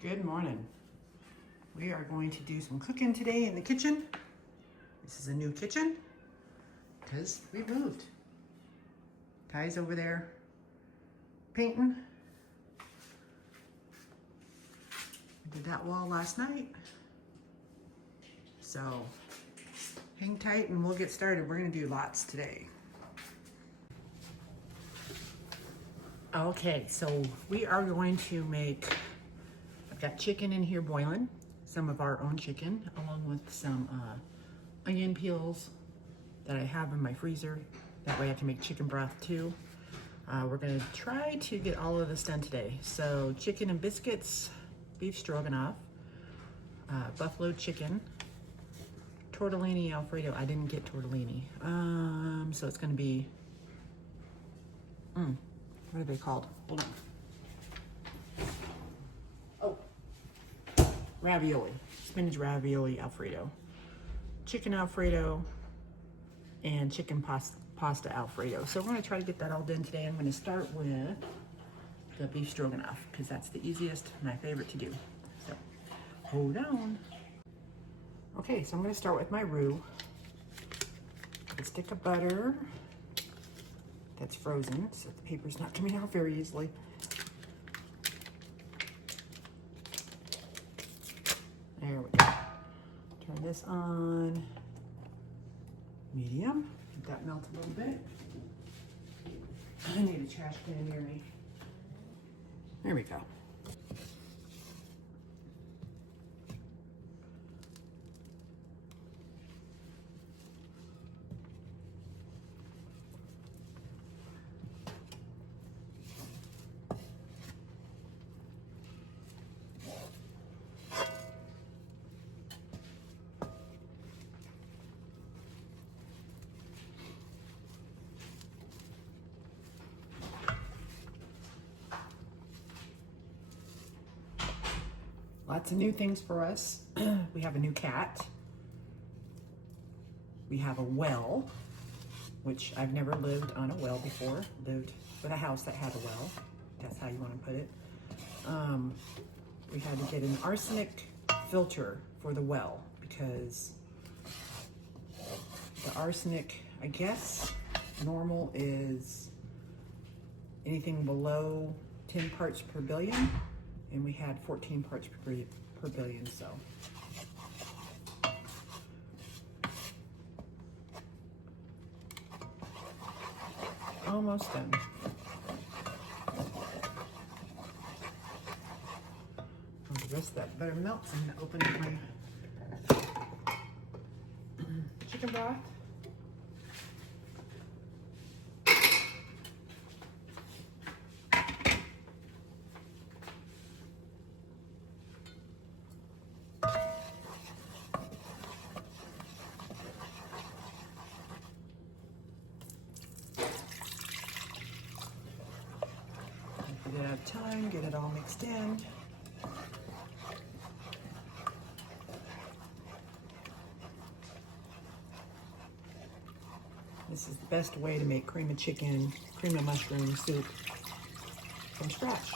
Good morning. We are going to do some cooking today in the kitchen. This is a new kitchen because we moved. Ty's over there painting. We did that wall last night. So hang tight and we'll get started. We're gonna do lots today. Okay, so we are going to make, I've got chicken in here boiling, some of our own chicken, along with some onion peels that I have in my freezer. That way I can make chicken broth too. We're gonna try to get all of this done today. So chicken and biscuits, beef stroganoff, buffalo chicken, tortellini Alfredo. I didn't get tortellini. So it's gonna be, what are they called? Hold on. Oh, ravioli, spinach ravioli Alfredo, chicken Alfredo, and chicken pasta Alfredo. So we're gonna try to get that all done today. I'm gonna start with the beef stroganoff because that's the easiest, my favorite to do. So hold on. Okay, so I'm gonna start with my roux. A stick of butter that's frozen, so the paper's not coming out very easily. There we go. Turn this on medium. Let that melt a little bit. I need a trash can near me. There we go. Lots of new things for us. We have a new cat. We have a well, which I've never lived on a well before. Lived with a house that had a well. That's how you want to put it. We had to get an arsenic filter for the well because the arsenic, I guess, normal is anything below 10 parts per billion. And we had 14 parts per billion, so. Almost done. While the rest of that butter melts, I'm gonna open up my chicken broth. If you have time, get it all mixed in. This is the best way to make cream of chicken, cream of mushroom soup from scratch.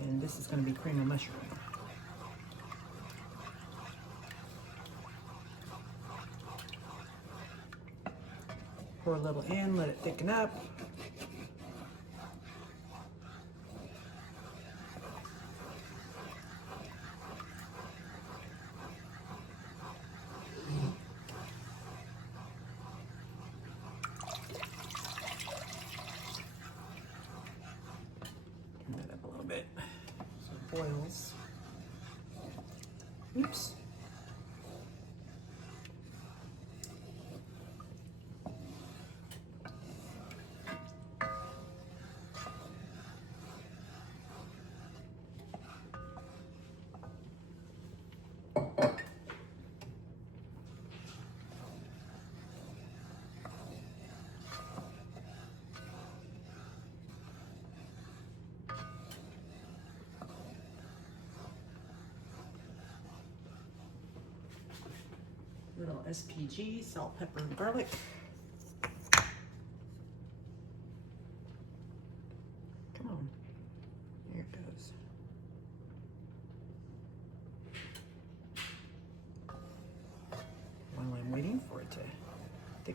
And this is going to be cream of mushroom. Pour a little in, let it thicken up. Turn that up a little bit so it boils. Oops. Little SPG, salt, pepper, and garlic.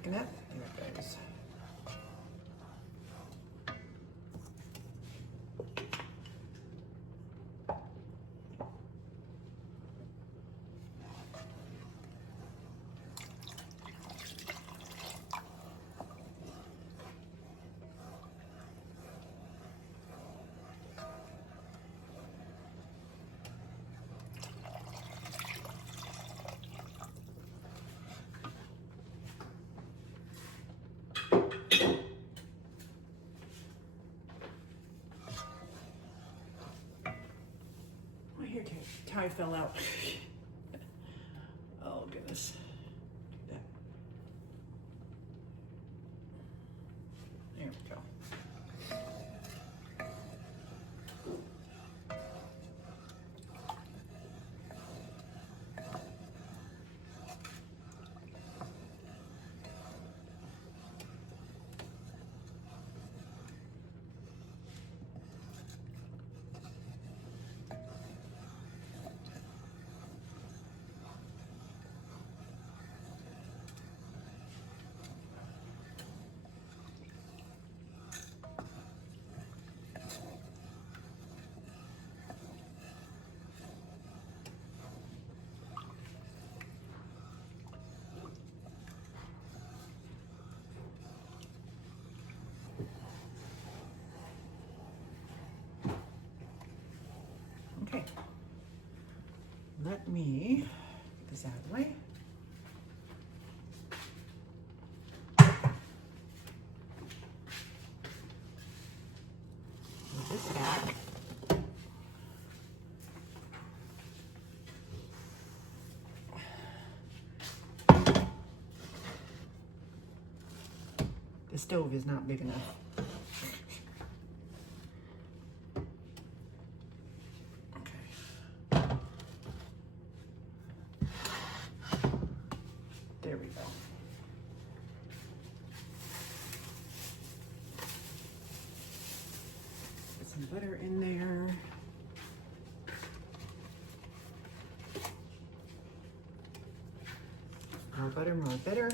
picking up. There it goes. Here, tie fell out. Oh, goodness. There we go. Okay, let me get this out of the way. Move this back. The stove is not big enough. There we go. Put some butter in there. More butter, more better.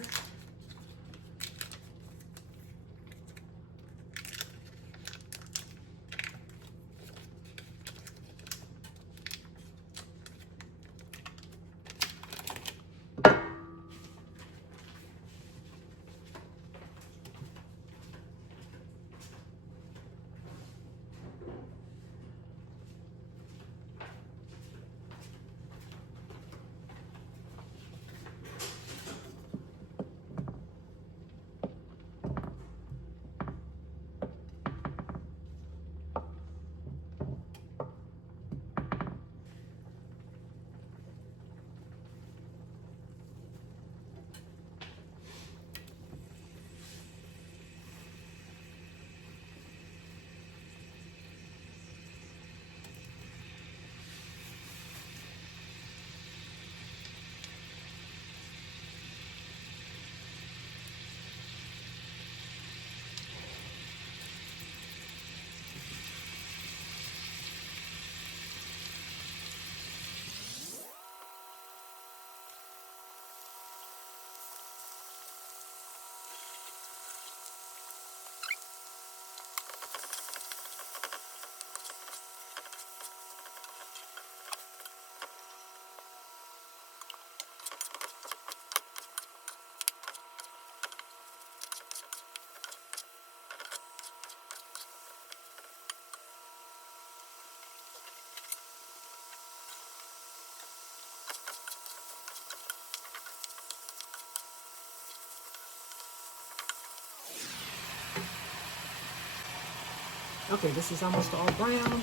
Okay, this is almost all brown.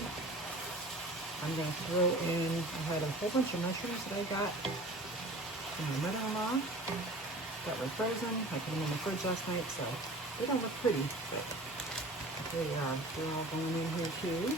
I'm going to throw in, I had a whole bunch of mushrooms that I got from my mother-in-law that were frozen. I put them in the fridge last night, so they don't look pretty, but they are. They're all going in here too.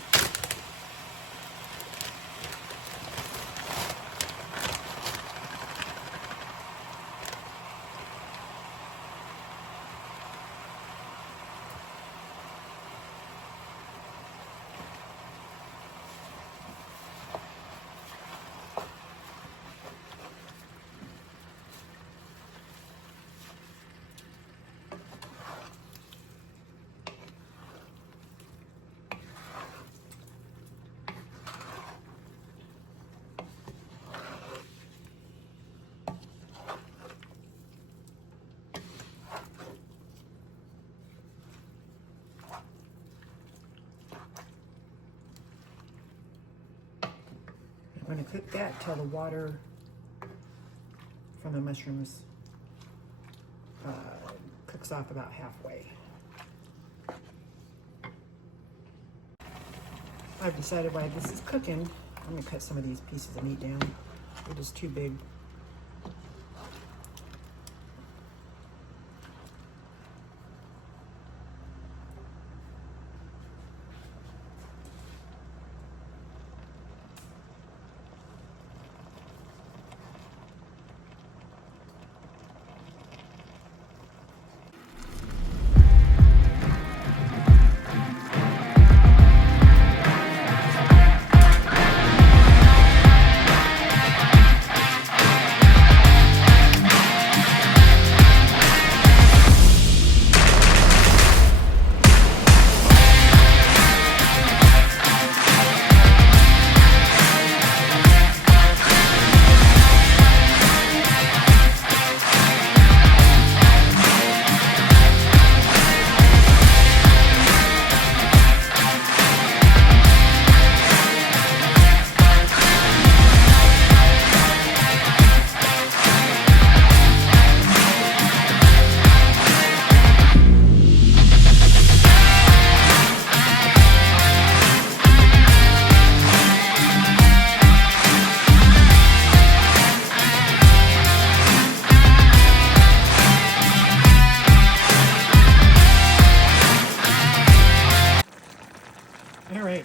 I'm going to cook that till the water from the mushrooms cooks off about halfway. I've decided while this is cooking, I'm going to cut some of these pieces of meat down. They're just too big.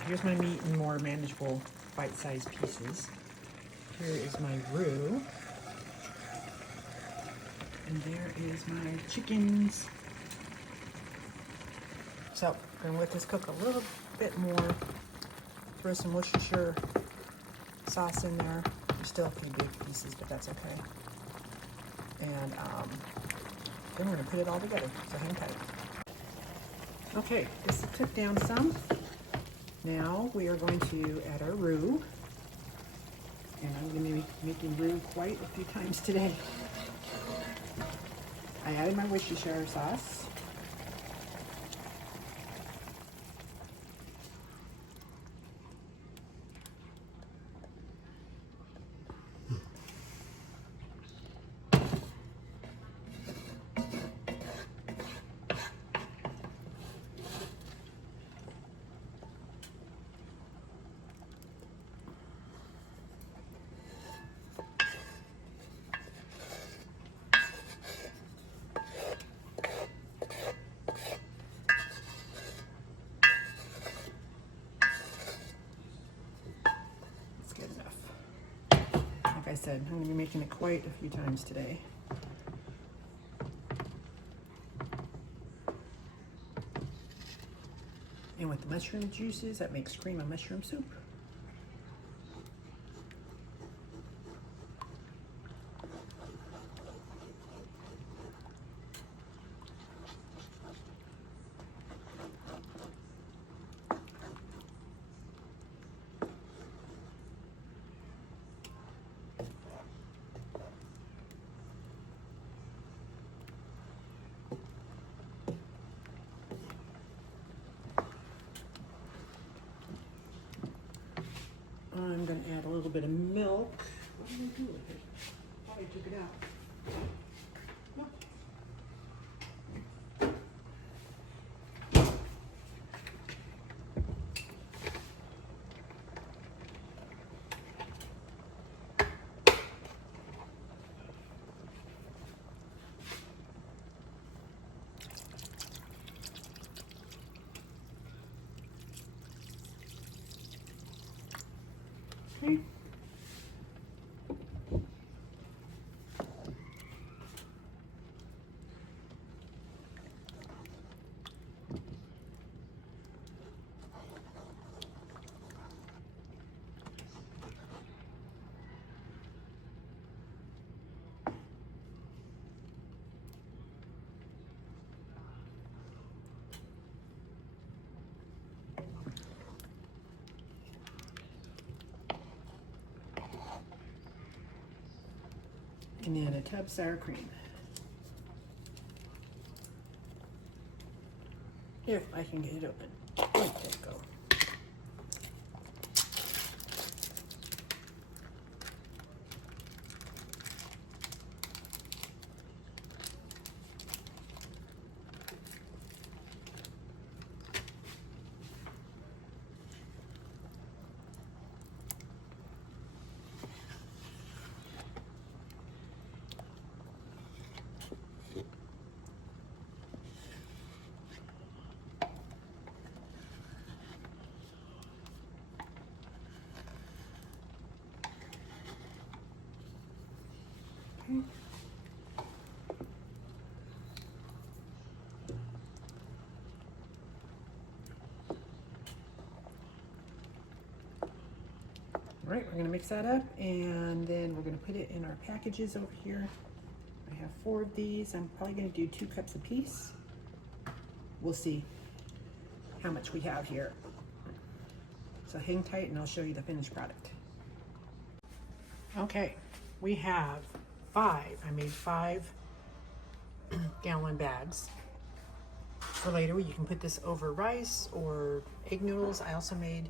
Here's my meat in more manageable bite-sized pieces. Here is my roux. And there is my chickens. So I'm going to let this cook a little bit more. Throw some Worcestershire sauce in there. There's still a few big pieces, but that's okay. And then we're going to put it all together. So hang tight. Okay, this has cooked down some. Now we are going to add our roux, and I'm going to be making roux quite a few times today. I added my Worcestershire sauce. Like I said, I'm going to be making it quite a few times today. And with the mushroom juices, that makes cream of mushroom soup. I'm going to add a little bit of milk. What did I do with it? I thought I took it out. Look. Okay. And then a tub sour cream. If I can get it open. Oh, there you go. Okay. All right, we're gonna mix that up and then we're gonna put it in our packages over here. I have 4 of these. I'm probably gonna do 2 cups a piece. We'll see how much we have here. So hang tight and I'll show you the finished product. Okay, we have 5. I made 5 gallon bags. For later, you can put this over rice or egg noodles. I also made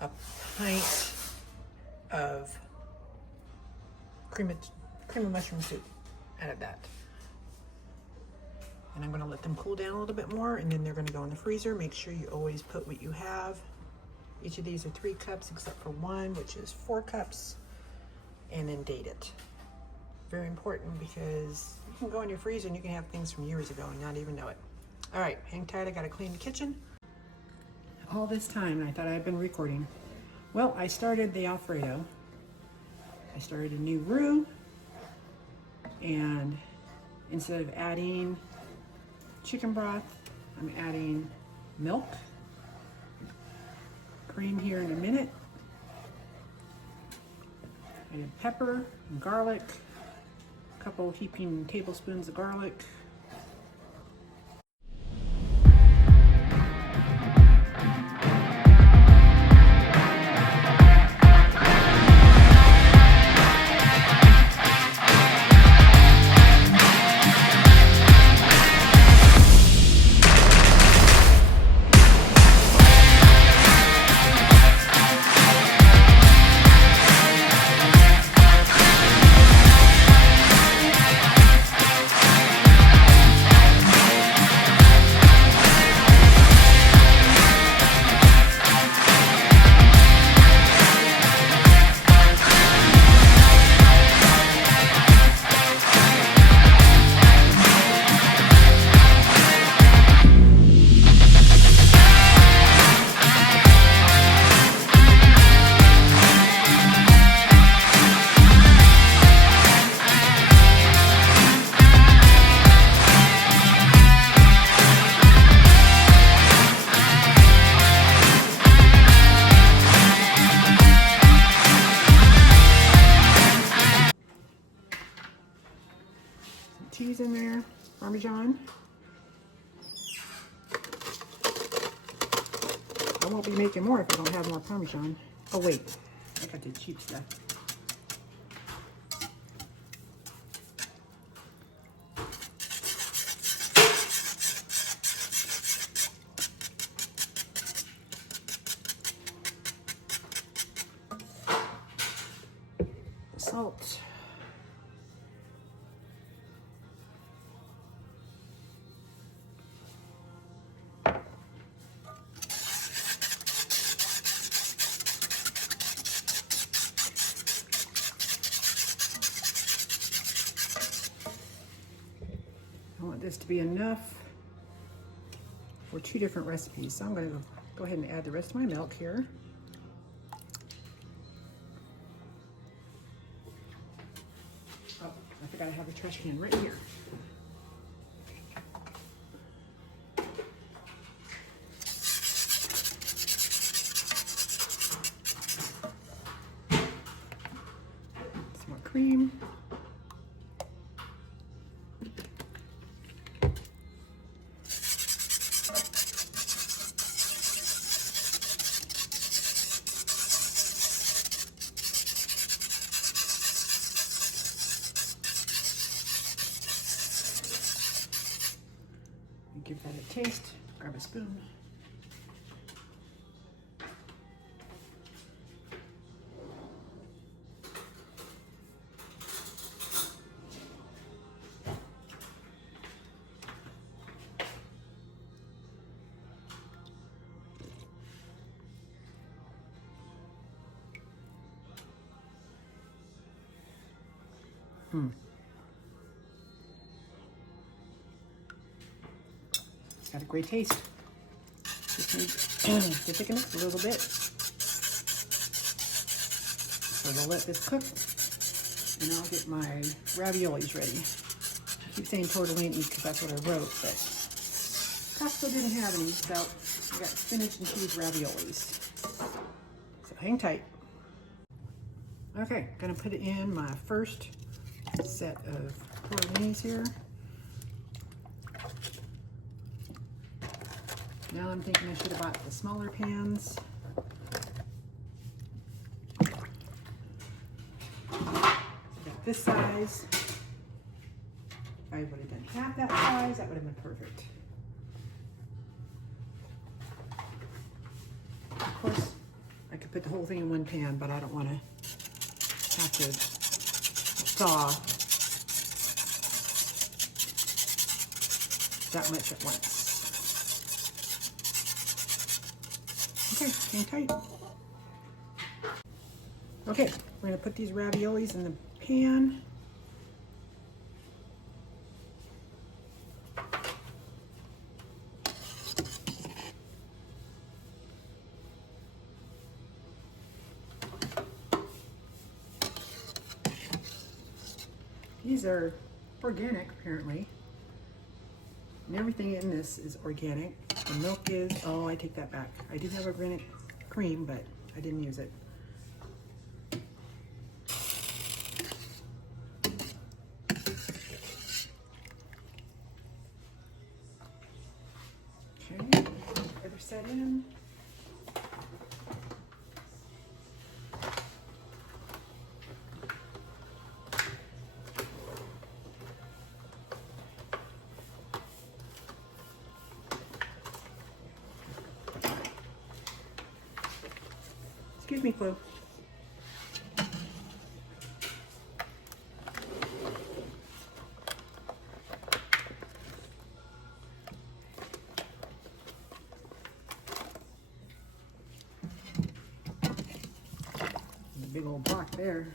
a pint of cream of mushroom soup out of that. And I'm gonna let them cool down a little bit more and then they're gonna go in the freezer. Make sure you always put what you have. Each of these are 3 cups except for one, which is 4 cups, and then date it. Very important because you can go in your freezer and you can have things from years ago and not even know it. All right, hang tight, I gotta clean the kitchen. All this time, I thought I'd been recording. Well, I started the Alfredo. I started a new roux, and instead of adding chicken broth, I'm adding milk, cream here in a minute. I did pepper and garlic, a couple heaping tablespoons of garlic. Cheese in there, Parmesan. I won't be making more if I don't have more Parmesan. Oh wait, I got the cheap stuff. Salt. I want this to be enough for 2 different recipes. So I'm going to go ahead and add the rest of my milk here. Oh, I forgot I have a trash can right here. Some more cream. Give that a taste. Grab a spoon. Got a great taste. Just need to thicken it a little bit. So we'll let this cook. and I'll get my raviolis ready. I keep saying tortellini because that's what I wrote, but Costco didn't have any, so I got spinach and cheese raviolis. So hang tight. Okay, gonna put in my first set of tortellinis here. Now I'm thinking I should have bought the smaller pans. So I got this size. If I would have done half that size, that would have been perfect. Of course, I could put the whole thing in one pan, but I don't want to have to thaw that much at once. Okay, hang tight. Okay, we're gonna put these raviolis in the pan. These are organic, apparently. And everything in this is organic. The milk is, oh, I take that back. I did have organic cream, but I didn't use it. Okay, other set in. Excuse me, Flo. A big old block there.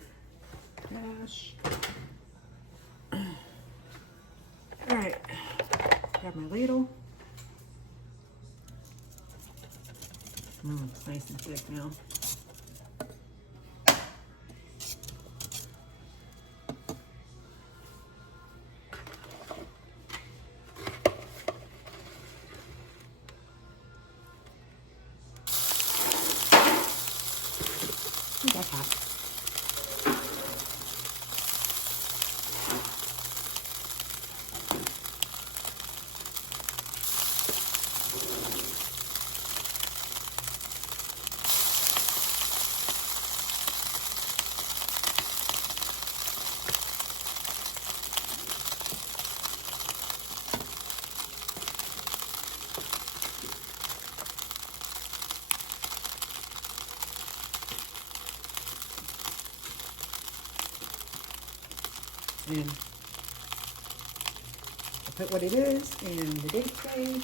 Gosh. All right, grab my ladle. It's nice and thick now. That's hot. And I put what it is and the date today.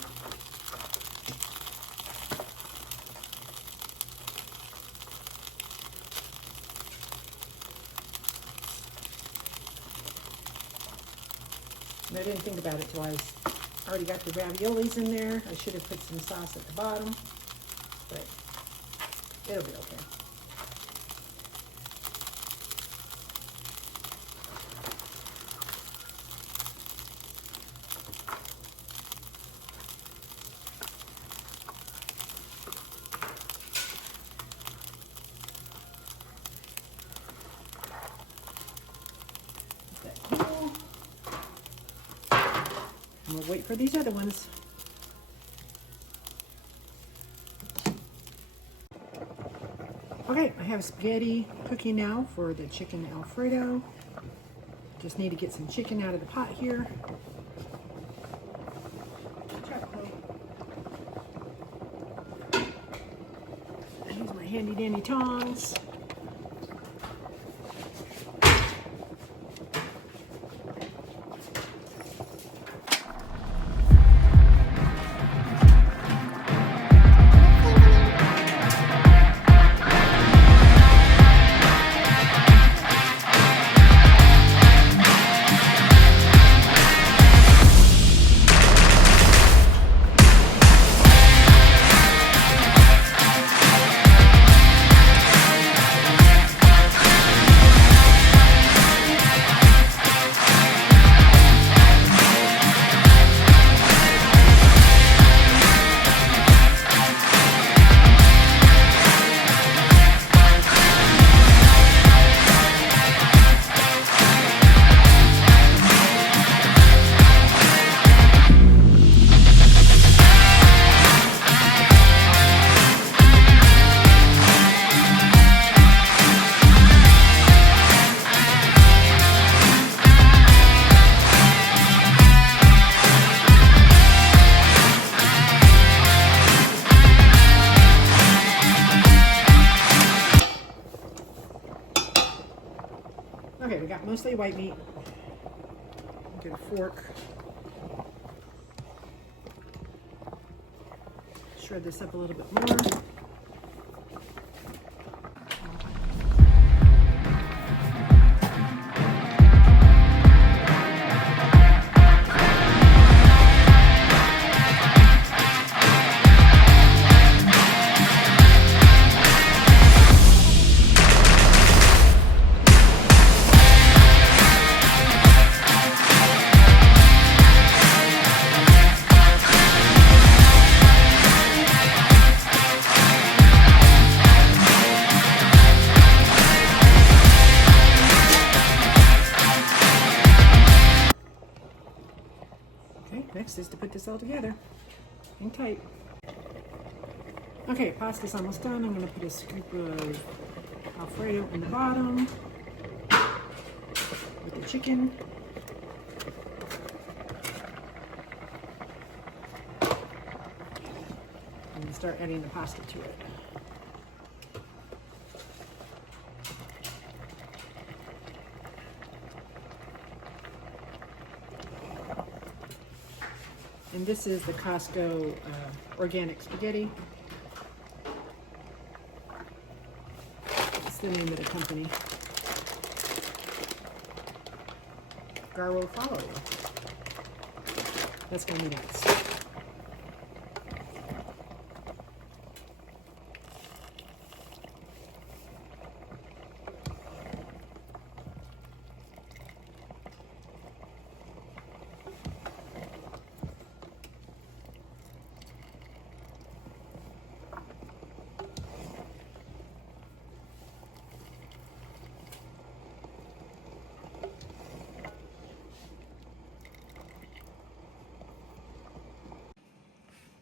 And I didn't think about it till I already got the raviolis in there. I should have put some sauce at the bottom, but it'll be okay. And we'll wait for these other ones. Okay, I have spaghetti cooking now for the chicken Alfredo. Just need to get some chicken out of the pot here. I use my handy dandy tongs. we got mostly white meat. Get a fork. Shred this up a little bit more. Next is to put this all together. Hang tight. Okay, pasta's almost done. I'm going to put a scoop of Alfredo in the bottom with the chicken. And start adding the pasta to it. And this is the Costco organic spaghetti. That's the name of the company. Garro follow. That's gonna be nice.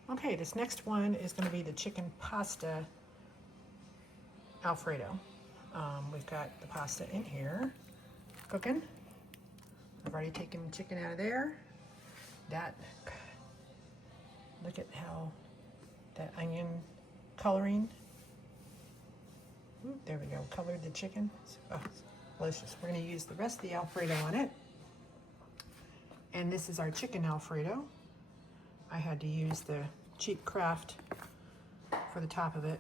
Okay, this next one is going to be the chicken pasta Alfredo. We've got the pasta in here cooking. I've already taken the chicken out of there. Look at how that onion coloring. Ooh, there we go, colored the chicken. Oh, it's delicious. We're going to use the rest of the Alfredo on it. And this is our chicken Alfredo. I had to use the cheap Kraft for the top of it,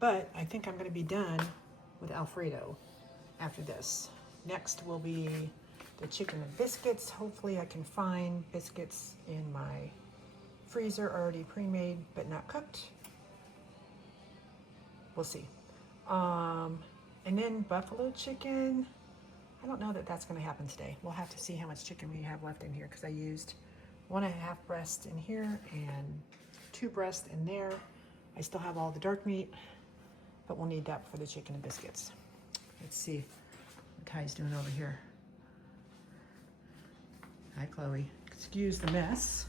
but I think I'm going to be done with Alfredo after this. Next will be the chicken and biscuits. Hopefully I can find biscuits in my freezer already pre-made but not cooked. We'll see. And then buffalo chicken. I don't know that that's going to happen today. We'll have to see how much chicken we have left in here because I used 1.5 breasts in here and 2 breasts in there. I still have all the dark meat, but we'll need that for the chicken and biscuits. Let's see what Ty's doing over here. Hi, Chloe. Excuse the mess.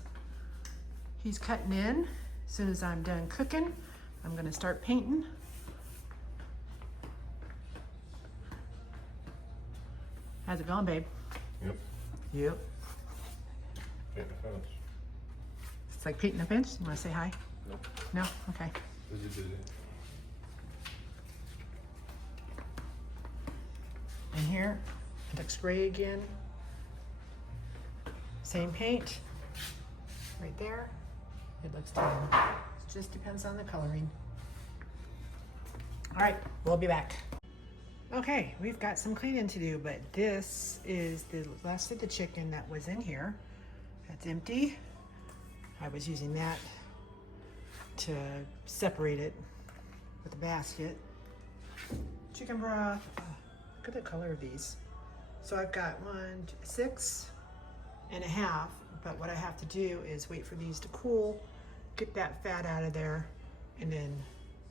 He's cutting in. As soon as I'm done cooking, I'm gonna start painting. How's it going, babe? Yep. Yep. Painting the fence. It's like painting a fence. You want to say hi? Nope. No? Okay. Busy. And here, it looks gray again. Same paint. Right there. It looks tan. It just depends on the coloring. All right, we'll be back. Okay, we've got some cleaning to do, but this is the last of the chicken that was in here. That's empty. I was using that to separate it with the basket. Chicken broth. Oh, look at the color of these. So I've got 6.5, but what I have to do is wait for these to cool, get that fat out of there, and then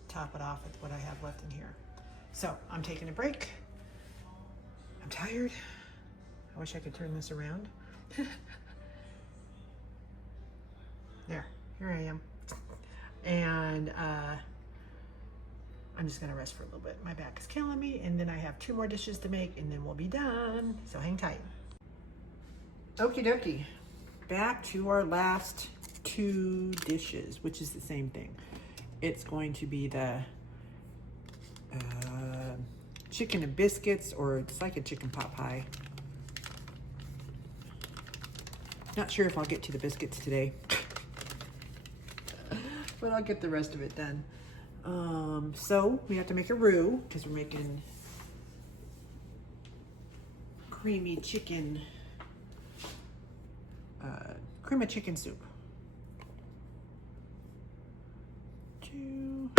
top it off with what I have left in here. So I'm taking a break. I'm tired. I wish I could turn this around. There, here I am. And I'm just gonna rest for a little bit. My back is killing me, and then I have 2 more dishes to make, and then we'll be done. So hang tight. Okie dokie. Back to our last 2 dishes, which is the same thing. It's going to be the Chicken and Biscuits, or it's like a chicken pot pie. Not sure if I'll get to the biscuits today, but I'll get the rest of it done. So we have to make a roux because we're making creamy chicken, cream of chicken soup. 2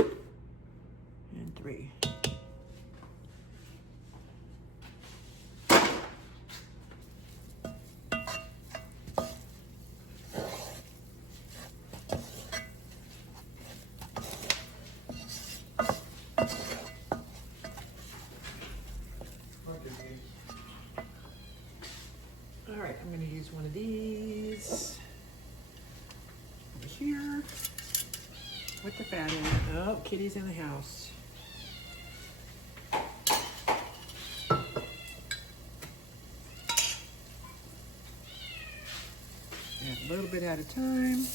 and 3. All right, I'm going to use one of these over here with the fat in it. Oh, Kitty's in the house. Add a little bit at a time.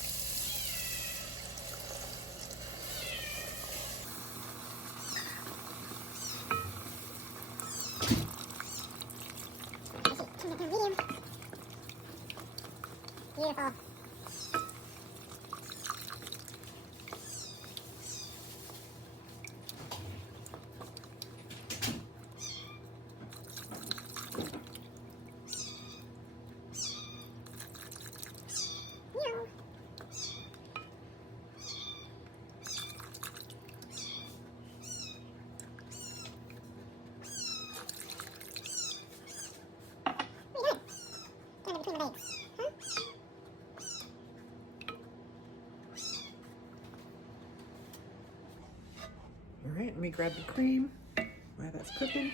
Beautiful. All right, let me grab the cream while that's cooking.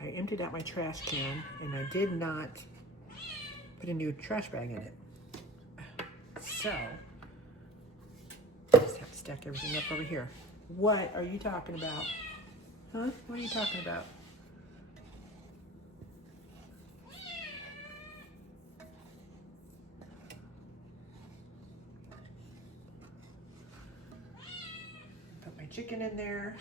I emptied out my trash can and I did not put a new trash bag in it. So, I just have to stack everything up over here. What are you talking about? Huh? What are you talking about? Put my chicken in there.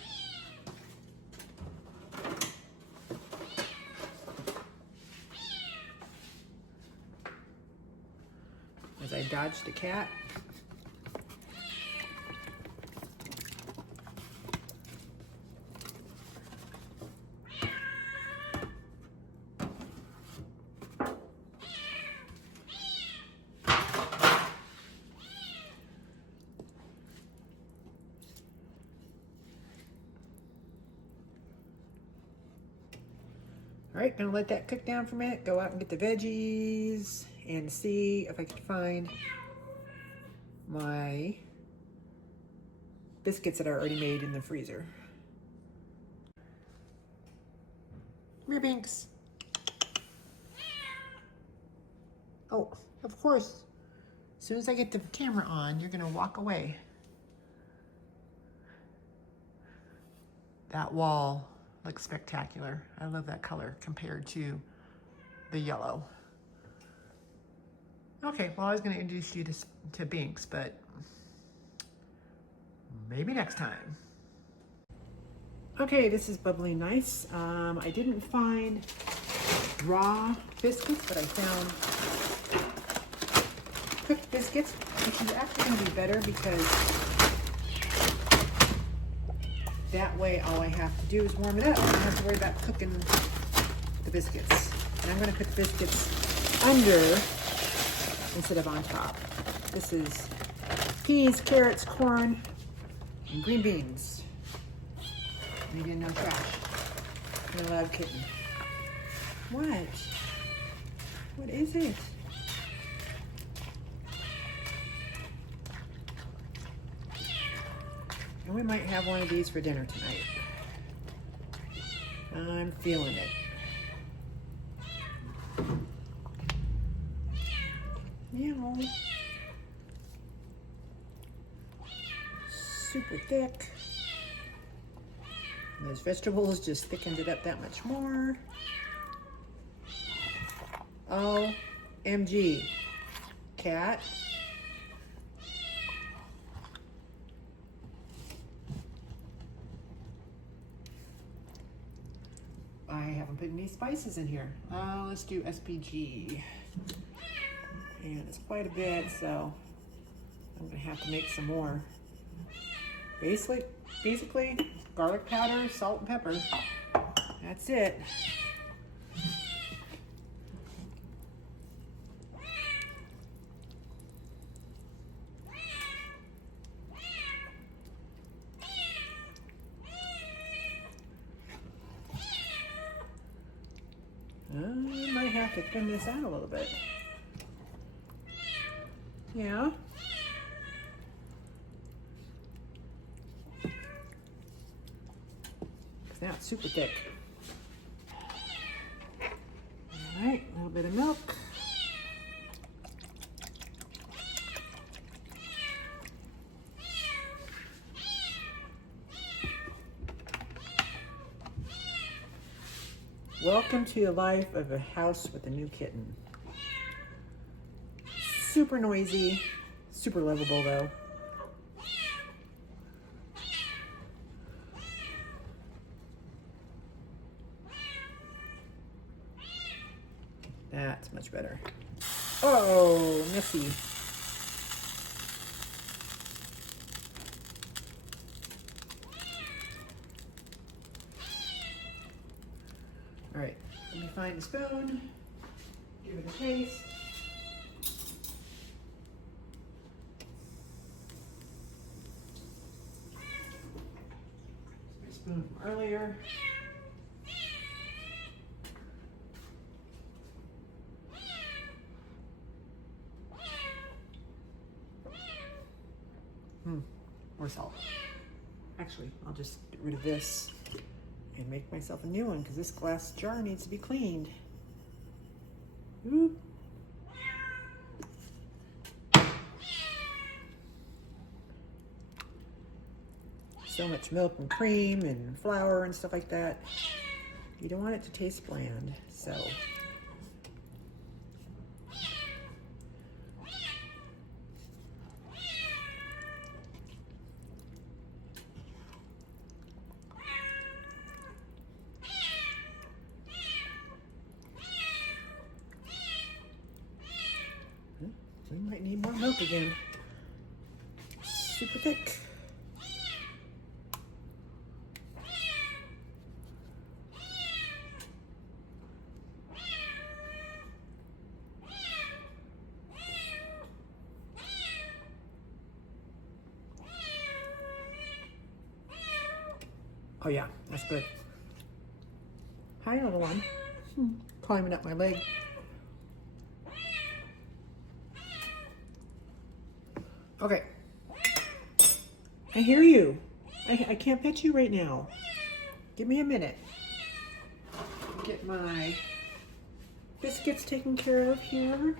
As I dodge the cat. All right, gonna let that cook down for a minute, go out and get the veggies and see if I can find my biscuits that I already made in the freezer. Come here, Binks. Oh, of course. As soon as I get the camera on, you're gonna walk away. That wall looks spectacular. I love that color compared to the yellow. Okay, well, I was gonna introduce you to Binks, but maybe next time. Okay, this is bubbling nice. I didn't find raw biscuits, but I found cooked biscuits, which is actually gonna be better because that way all I have to do is warm it up. I don't have to worry about cooking the biscuits. And I'm gonna put the biscuits under instead of on top. This is peas, carrots, corn, and green beans. And again, no trash. And a loud kitten. What? What is it? And we might have one of these for dinner tonight. I'm feeling it. Meow. Super thick. And those vegetables just thickened it up that much more. OMG, cat. I haven't put any spices in here. Let's do SPG. And it's quite a bit, so I'm gonna have to make some more. Basically, garlic powder, salt, and pepper. That's it. I might have to thin this out a little bit. Yeah. Because now it's super thick. All right, a little bit of milk. Welcome to the life of a house with a new kitten. Super noisy, super lovable though. That's much better. Oh, messy. All right, let me find a spoon, give it a taste. My spoon from earlier. More salt. Actually, I'll just get rid of this and make myself a new one because this glass jar needs to be cleaned. Ooh. So much milk and cream and flour and stuff like that. You don't want it to taste bland, so. We might need more milk again. Super thick. Oh yeah, that's good. Hi, little one. Climbing up my leg. Okay. I hear you. I can't pet you right now. Give me a minute. Get my biscuits taken care of here.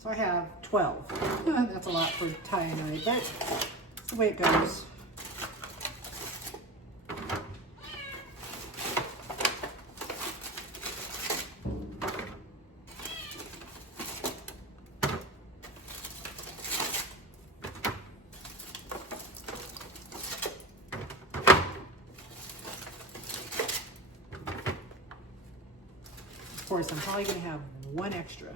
So I have 12. That's a lot for Ty and I, but it's the way it goes. course, I'm probably gonna have one extra.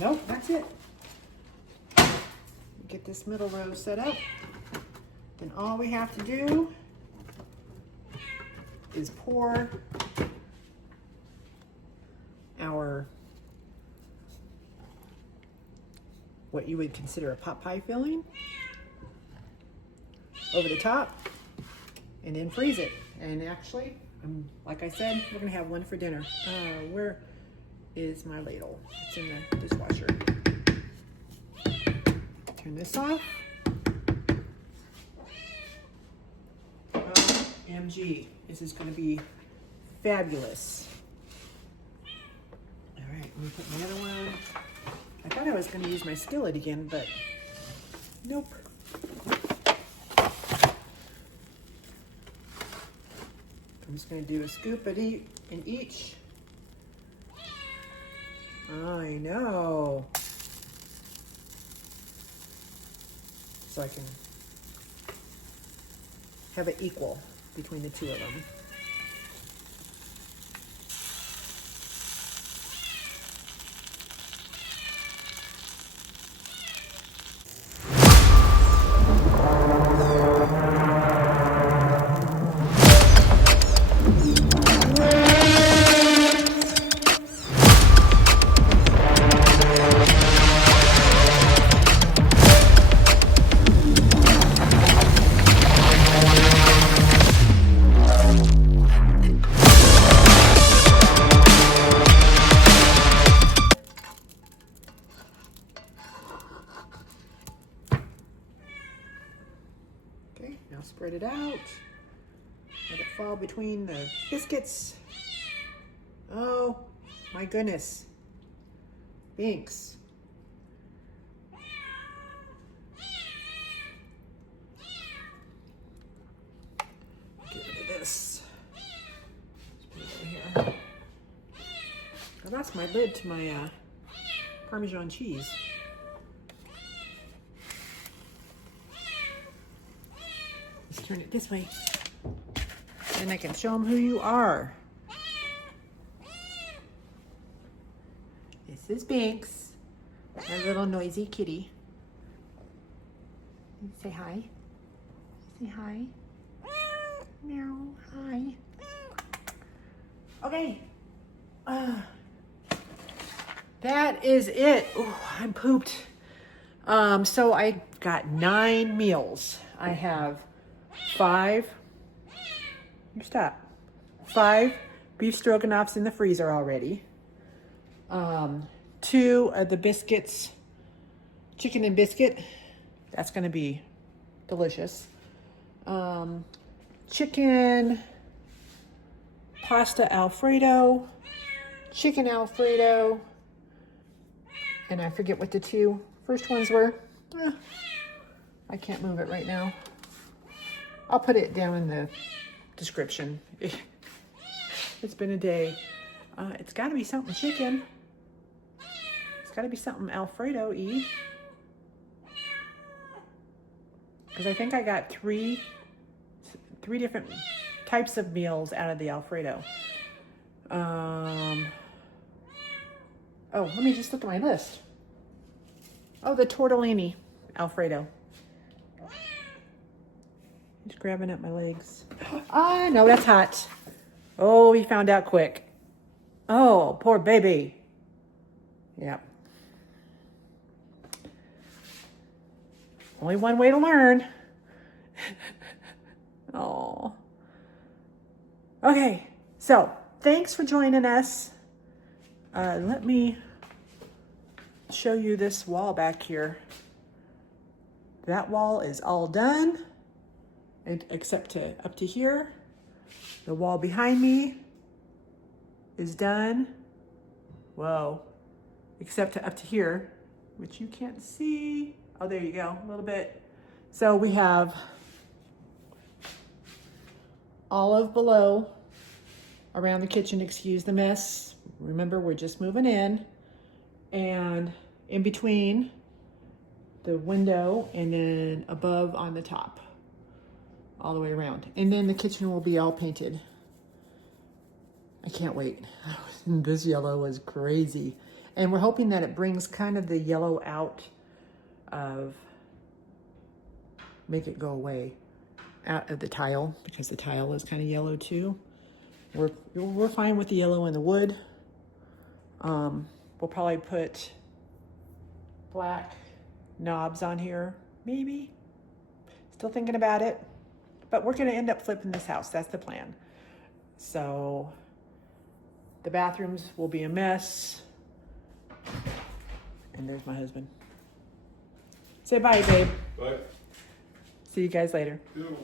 Nope, that's it. Get this middle row set up. Then all we have to do is pour our, what you would consider a pot pie filling, over the top, and then freeze it. And actually, like I said, we're gonna have one for dinner. Where is my ladle? It's in the dishwasher. Turn this off. OMG, this is gonna be fabulous. All right, let me put my other one. I thought I was gonna use my skillet again, but nope. I'm just gonna do a scoop in each. I know. So I can have it equal between the two of them. Okay, now spread it out. Let it fall between the biscuits. Oh my goodness. Binks. Get rid of this. Just put it over here. I lost my lid to my Parmesan cheese. Let's turn it this way. And I can show them who you are. This is Binks, our little noisy kitty. Say hi. Say hi. Meow. Hi. Okay. That is it. Ooh, I'm pooped. So I got 9 meals. I have 5 beef stroganoffs in the freezer already. 2 of the biscuits, chicken and biscuit. That's gonna be delicious. Chicken pasta Alfredo, chicken Alfredo, and I forget what the 2 first ones were. I can't move it right now. I'll put it down in the description. It's been a day. It's got to be something chicken. It's got to be something Alfredo-y. Because I think I got three different types of meals out of the Alfredo. Oh, let me just look at my list. Oh, the Tortellini Alfredo. He's grabbing at my legs. Ah, no, that's hot. Oh, he found out quick. Oh, poor baby. Yep. Only one way to learn. Oh. Okay, so thanks for joining us. Let me show you this wall back here. That wall is all done, except to up to here. The wall behind me is done. Whoa. Except to up to here, which you can't see. Oh, there you go, a little bit. So we have olive below around the kitchen. Excuse the mess. Remember, we're just moving in. And in between the window, and then above on the top, all the way around. And then the kitchen will be all painted. I can't wait. This yellow is crazy. And we're hoping that it brings kind of the yellow out of, make it go away, out of the tile, because the tile is kind of yellow too. We're fine with the yellow and the wood. We'll probably put black knobs on here, maybe. Still thinking about it. But we're gonna end up flipping this house, that's the plan. So the bathrooms will be a mess. And there's my husband. Say bye, babe. Bye. See you guys later. Ew.